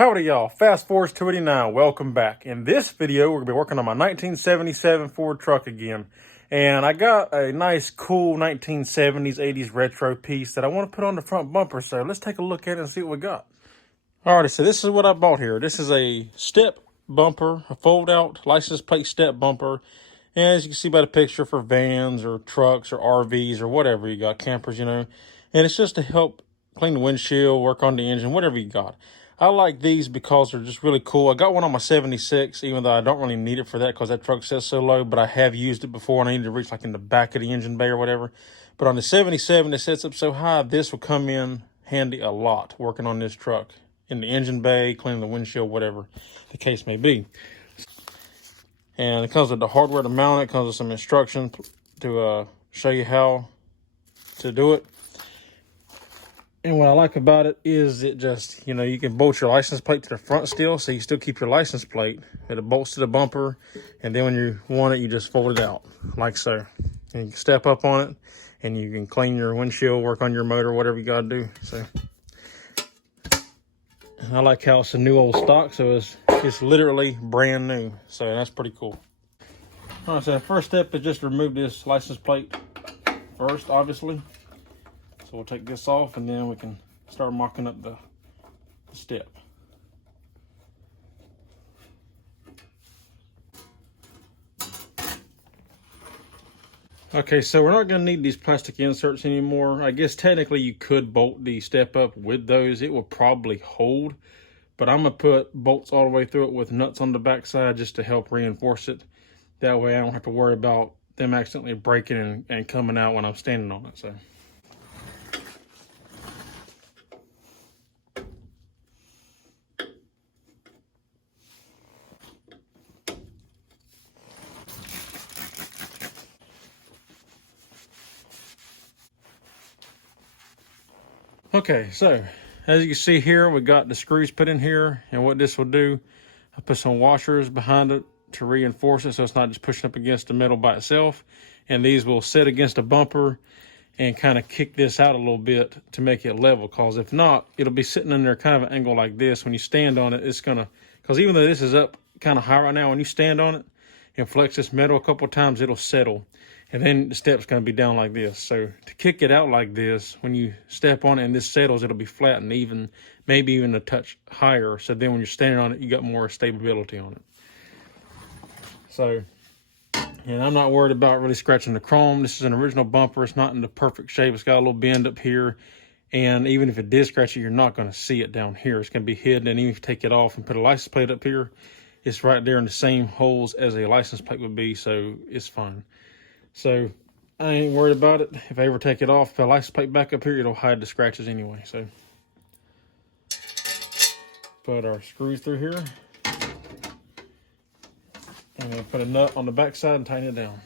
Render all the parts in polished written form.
Howdy y'all, fast forward to 89, welcome back. In this video, we're going to be working on my 1977 Ford truck again. And I got a nice, cool 1970s, 80s retro piece that I want to put on the front bumper. So let's take a look at it and see what we got. Alrighty, so this is what I bought here. This is a step bumper, a fold-out license plate step bumper. And as you can see by the picture, for vans or trucks or RVs or whatever you got, campers, you know. And it's just to help clean the windshield, work on the engine, whatever you got. I like these because they're just really cool. I got one on my 76, even though I don't really need it for that because that truck sits so low, but I have used it before and I need to reach like in the back of the engine bay or whatever. But on the 77, it sets up so high, this will come in handy a lot working on this truck. In the engine bay, cleaning the windshield, whatever the case may be. And it comes with the hardware to mount it, comes with some instructions to show you how to do it. And what I like about it is it just, you know, you can bolt your license plate to the front still, so you still keep your license plate. It bolts to the bumper, and then when you want it, you just fold it out, like so. And you can step up on it, and you can clean your windshield, work on your motor, whatever you got to do. So, and I like how it's a new old stock, so it's literally brand new. So that's pretty cool. All right, so the first step is just remove this license plate first, obviously. So we'll take this off and then we can start mocking up the step. Okay, so we're not going to need these plastic inserts anymore. I guess technically you could bolt the step up with those. It will probably hold, but I'm going to put bolts all the way through it with nuts on the backside just to help reinforce it. That way I don't have to worry about them accidentally breaking and coming out when I'm standing on it. So. Okay, so as you can see here, we got the screws put in here, and what this will do, I put some washers behind it to reinforce it so it's not just pushing up against the metal by itself, and these will sit against the bumper and kind of kick this out a little bit to make it level, because if not, it'll be sitting in there kind of an angle like this. When you stand on it, it's gonna, because even though this is up kind of high right now, when you stand on it and flex this metal a couple of times, it'll settle. And then the step's going to be down like this. So to kick it out like this, when you step on it and this settles, it'll be flat and even, maybe even a touch higher. So then when you're standing on it, you got more stability on it. So, and I'm not worried about really scratching the chrome. This is an original bumper. It's not in the perfect shape. It's got a little bend up here. And even if it did scratch it, you're not going to see it down here. It's going to be hidden. And even if you take it off and put a license plate up here, it's right there in the same holes as a license plate would be. So it's fine. So I ain't worried about it. If I ever take it off, if I license plate back up here, it'll hide the scratches anyway. So put our screws through here. And then put a nut on the back side and tighten it down.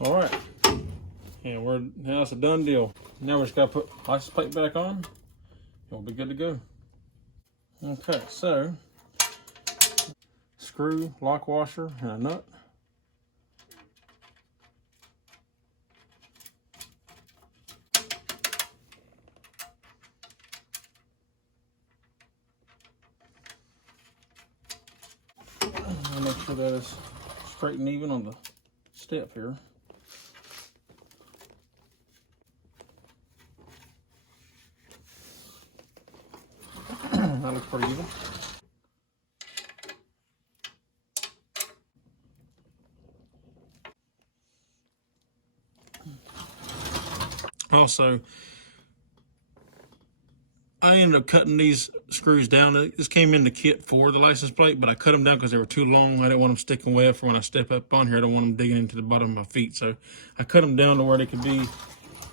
All right, and now it's a done deal. Now we just gotta put license plate back on, and we'll be good to go. Okay, so screw, lock washer, and a nut. I'll make sure that is straight and even on the step here. That looks pretty even. Also, I ended up cutting these screws down. This came in the kit for the license plate, but I cut them down because they were too long. I didn't want them sticking way up for when I step up on here. I don't want them digging into the bottom of my feet. So I cut them down to where they could be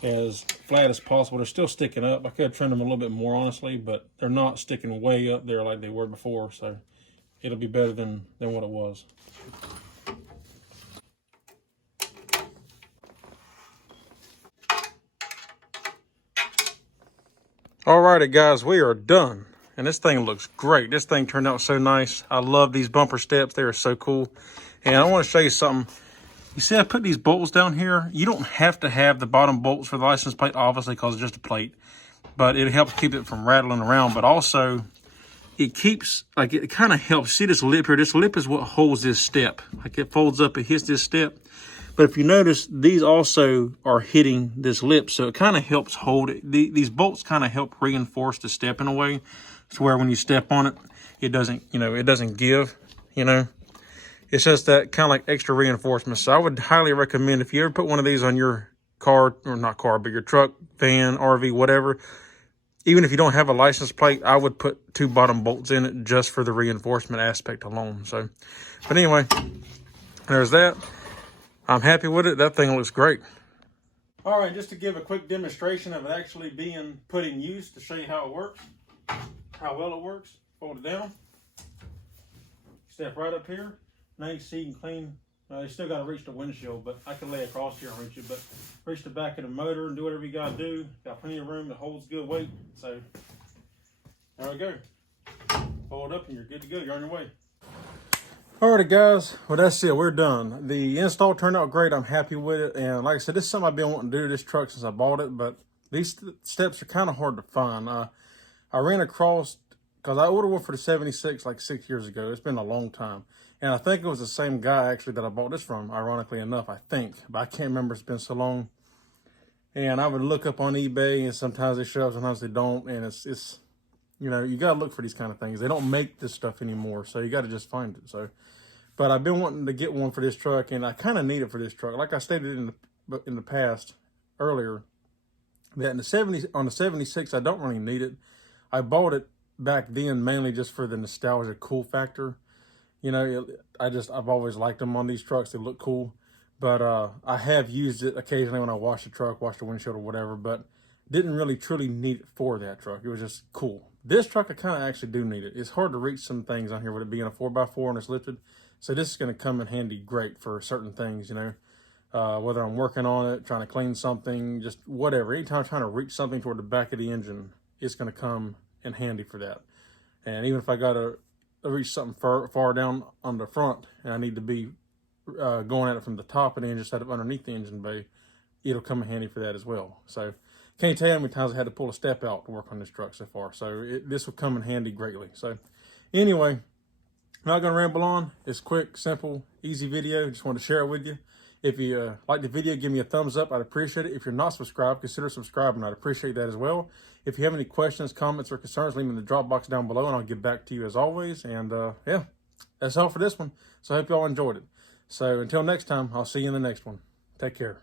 as flat as possible. They're still sticking up. I could have trimmed them a little bit more, honestly, but they're not sticking way up there like they were before. So it'll be better than what it was. Alrighty guys, we are done. and this thing looks great. This thing turned out so nice. I love these bumper steps. They are so cool. And I want to show you something. You see I put these bolts down here? You don't have to have the bottom bolts for the license plate, obviously, because it's just a plate. But it helps keep it from rattling around. But also, it keeps, like, it kind of helps. See this lip here? This lip is what holds this step. Like, it folds up, it hits this step. But if you notice, these also are hitting this lip, so it kind of helps hold it. These bolts kind of help reinforce the step in a way, to where when you step on it, it doesn't, it doesn't give, It's just that kind of like extra reinforcement. So I would highly recommend, if you ever put one of these on your car, or not car, but your truck, van, RV, whatever, even if you don't have a license plate, I would put 2 bottom bolts in it just for the reinforcement aspect alone. So, but anyway, there's that. I'm happy with it. That thing looks great. All right, just to give a quick demonstration of it actually being put in use to show you how it works, how well it works. Fold it down. Step right up here. Now you see you can clean. You still got to reach the windshield, but I can lay across here and reach it. But reach the back of the motor and do whatever you got to do. Got plenty of room that holds good weight. So there we go. Fold up and you're good to go. You're on your way. Alrighty guys, well that's it, we're done. The install turned out great, I'm happy with it, and like I said, this is something I've been wanting to do to this truck since I bought it, but these steps are kind of hard to find. I ran across, because I ordered one for the 76 like 6 years ago. It's been a long time, and I think it was the same guy actually that I bought this from, ironically enough, I think, but I can't remember, it's been so long. And I would look up on eBay, and sometimes they show up, sometimes they don't, and it's you got to look for these kind of things. They don't make this stuff anymore, so you got to just find it. So, but I've been wanting to get one for this truck, and I kind of need it for this truck. Like I stated in the past earlier, that in on the 76, I don't really need it. I bought it back then mainly just for the nostalgia cool factor. I've always liked them on these trucks. They look cool, but I have used it occasionally when I wash the truck, wash the windshield or whatever, but didn't really truly need it for that truck. It was just cool. This truck, I kind of actually do need it. It's hard to reach some things on here with it being a 4x4 and it's lifted. So this is going to come in handy great for certain things, whether I'm working on it, trying to clean something, just whatever. Anytime I'm trying to reach something toward the back of the engine, it's going to come in handy for that. And even if I got to reach something far down on the front and I need to be going at it from the top of the engine instead of underneath the engine bay, it'll come in handy for that as well. So can't tell you how many times I had to pull a step out to work on this truck so far. So this will come in handy greatly. So anyway, I'm not going to ramble on. It's quick, simple, easy video. Just wanted to share it with you. If you like the video, give me a thumbs up. I'd appreciate it. If you're not subscribed, consider subscribing. I'd appreciate that as well. If you have any questions, comments, or concerns, leave them in the drop box down below, and I'll get back to you as always. And yeah, that's all for this one. So I hope you all enjoyed it. So until next time, I'll see you in the next one. Take care.